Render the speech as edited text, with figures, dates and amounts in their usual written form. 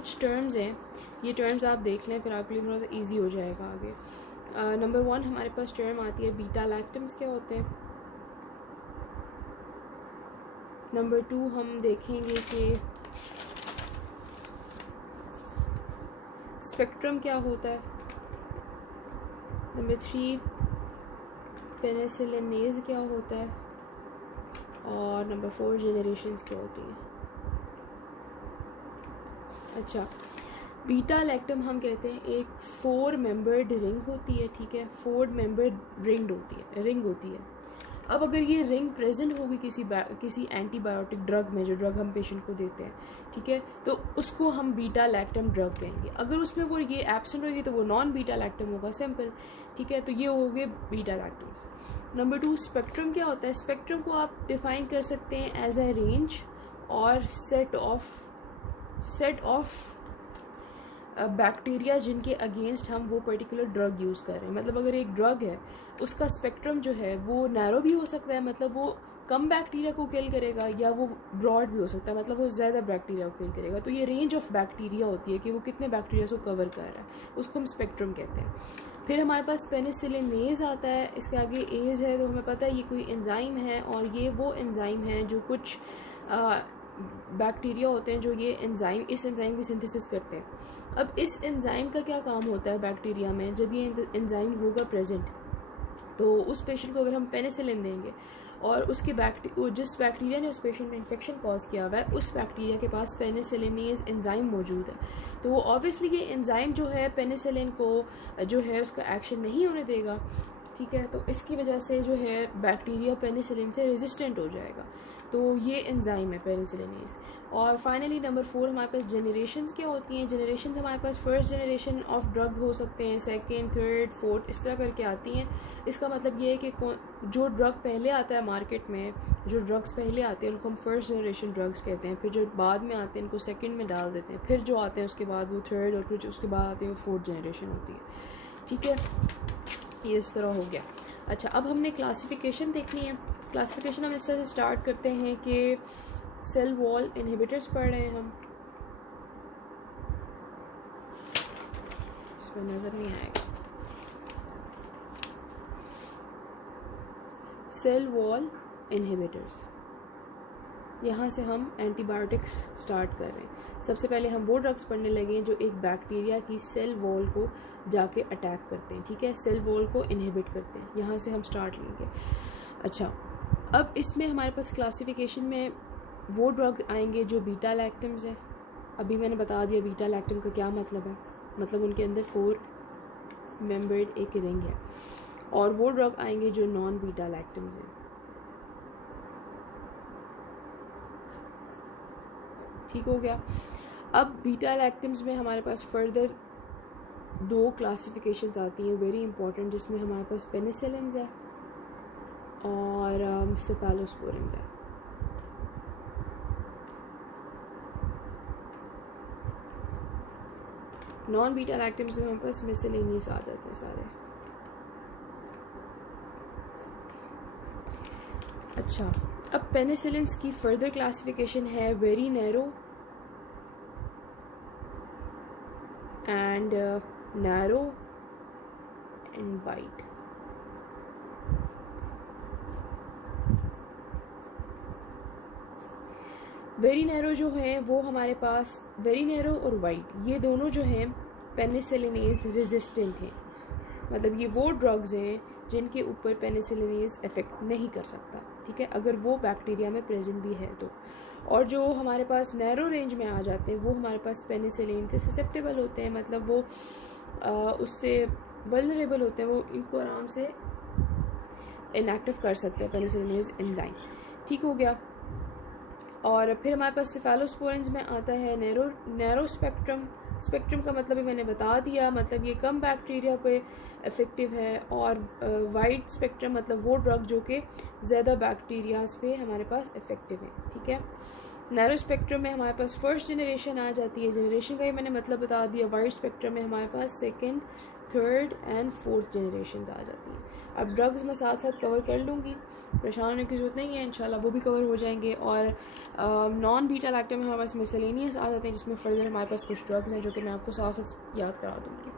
कुछ टर्म्स हैं, ये टर्म्स आप देख लें फिर आपके लिए थोड़ा सा ईजी हो जाएगा आगे। नंबर 1 हमारे पास टर्म आती है बीटा लैक्टम्स क्या होते हैं। नंबर 2 हम देखेंगे कि स्पेक्ट्रम क्या होता है। नंबर 3 पेनिसिलिनेज क्या होता है। और नंबर 4 जेनरेशंस क्या होती हैं। अच्छा, बीटा लैक्टम हम कहते हैं एक 4 मेंबर्ड रिंग होती है, ठीक है, 4 मेंबर्ड रिंग होती है। अब अगर ये रिंग प्रेजेंट होगी किसी एंटीबायोटिक ड्रग में, जो ड्रग हम पेशेंट को देते हैं, ठीक है, तो उसको हम बीटा लैक्टम ड्रग कहेंगे। अगर उसमें वो ये एब्सेंट होगी तो वो नॉन बीटा लैक्टम होगा, सिंपल, ठीक है। तो ये हो गए बीटा लैक्टम्स। नंबर 2 स्पेक्ट्रम क्या होता है। स्पेक्ट्रम को आप डिफाइन कर सकते हैं एज ए रेंज और सेट ऑफ बैक्टीरिया जिनके अगेंस्ट हम वो पर्टिकुलर ड्रग यूज़ कर रहे हैं। मतलब अगर एक ड्रग है उसका स्पेक्ट्रम जो है वो नैरो भी हो सकता है, मतलब वो कम बैक्टीरिया को किल करेगा, या वो ब्रॉड भी हो सकता है, मतलब वो ज़्यादा बैक्टीरिया को किल करेगा। तो ये रेंज ऑफ बैक्टीरिया होती है कि वो कितने बैक्टीरिया को कवर कर रहा है, उसको हम स्पेक्ट्रम कहते हैं। फिर हमारे पास पेनिसिलिनेज आता है, इसके आगे एज है, तो हमें पता है ये कोई एंजाइम है, और ये वो एंजाइम है जो कुछ बैक्टीरिया होते हैं जो इस एंजाइम की सिंथेसिस करते हैं। अब इस एंजाइम का क्या काम होता है बैक्टीरिया में, जब ये एंजाइम होगा प्रेजेंट तो उस पेशेंट को अगर हम पेनिसिलिन देंगे और उसके जिस बैक्टीरिया ने उस पेशेंट में इन्फेक्शन कॉज किया हुआ है उस बैक्टीरिया के पास पेनिसिलिनेज एंजाइम मौजूद है, तो वो ऑब्वियसली ये एंजाइम जो है पेनिसिलिन को जो है उसका एक्शन नहीं होने देगा, ठीक है। तो इसकी वजह से जो है बैक्टीरिया पेनिसिलिन से रेजिस्टेंट हो जाएगा, तो ये एंजाइम है पेनिसिलिनेज। और फाइनली नंबर 4 हमारे पास जनरेशन्स क्या होती हैं। जनरेशन्स हमारे पास फर्स्ट जनरेशन ऑफ ड्रग्स हो सकते हैं, सेकेंड, थर्ड, फोर्थ, इस तरह करके आती हैं। इसका मतलब ये है कि जो ड्रग पहले आता है मार्केट में, जो ड्रग्स पहले आते हैं उनको हम फर्स्ट जनरेशन ड्रग्स कहते हैं, फिर जो बाद में आते हैं उनको सेकेंड में डाल देते हैं, फिर जो आते हैं उसके बाद वो थर्ड, और फिर उसके बाद आते हैं वो फोर्थ जनरेशन होती है, ठीक है। ये इस तरह हो गया। अच्छा, अब हमने क्लासिफिकेशन देखनी है। क्लासिफिकेशन हम इस तरह से स्टार्ट करते हैं कि सेल वॉल इनहिबिटर्स पढ़ रहे हैं हम, इसमें नज़र नहीं आएगा। सेल वॉल इनहिबिटर्स, यहाँ से हम एंटीबायोटिक्स स्टार्ट कर रहे हैं। सबसे पहले हम वो ड्रग्स पढ़ने लगे जो एक बैक्टीरिया की सेल वॉल को जाके अटैक करते हैं, ठीक है, सेल वॉल को इनहिबिट करते हैं। यहाँ से हम स्टार्ट लेंगे। अच्छा, अब इसमें हमारे पास क्लासिफिकेशन में वो ड्रग्स आएंगे जो बीटा लैक्टम्स हैं। अभी मैंने बता दिया बीटा लैक्टम का क्या मतलब है, मतलब उनके अंदर 4 मेंबर्ड एक रिंग है। और वो ड्रग आएंगे जो नॉन बीटा लैक्टम्स हैं, ठीक हो गया। अब बीटा लैक्टम्स में हमारे पास फर्दर 2 क्लासिफिकेशंस आती हैं वेरी इंपॉर्टेंट, जिसमें हमारे पास पेनिसिलिन्स है और सेफेलोस्पोरिन्स है। नॉन बीटा लैक्टम्स में हमारे पास मिसलेनियस आ जाते हैं सारे। अच्छा, अब पेनिसिलिन्स की फर्दर क्लासिफिकेशन है very narrow and narrow and wide. Very narrow जो है वो हमारे पास, वेरी नैरो और वाइड ये दोनों जो हैं पेनिसिलिनेज रेजिस्टेंट हैं, मतलब ये वो ड्रग्स हैं जिनके ऊपर पेनिसिलिनेज इफेक्ट नहीं कर सकता, ठीक है, अगर वो बैक्टीरिया में प्रेजेंट भी है तो। और जो हमारे पास नैरो रेंज में आ जाते हैं वो हमारे पास पेनिसिलिन से ससेप्टेबल होते हैं, मतलब वो उससे वल्नरेबल होते हैं, वो इनको आराम से इनएक्टिव कर सकते हैं पेनिसिलिनेज एंजाइम, ठीक हो गया। और फिर हमारे पास सेफेलोस्पोरिन्स में आता है नैरो स्पेक्ट्रम का मतलब ही मैंने बता दिया, मतलब ये कम बैक्टीरिया पे इफेक्टिव है। और वाइड स्पेक्ट्रम मतलब वो ड्रग जो कि ज़्यादा बैक्टीरियाज पे हमारे पास इफेक्टिव है, ठीक है। नैरो स्पेक्ट्रम में हमारे पास फर्स्ट जनरेशन आ जाती है। जनरेशन का ही मैंने मतलब बता दिया। वाइड स्पेक्ट्रम में हमारे पास second, third and fourth generation आ जाती हैं। अब ड्रग्स मैं साथ साथ कवर कर लूँगी, परेशान होने की ज़रूरत नहीं है, इंशाल्लाह वो भी कवर हो जाएंगे। और नॉन बीटा लैक्टम में हमारे पास मिसलेनियस आ जाते हैं, जिसमें फर्दर हमारे पास कुछ ड्रग्स हैं जो कि मैं आपको साथ साथ याद करा दूँगी।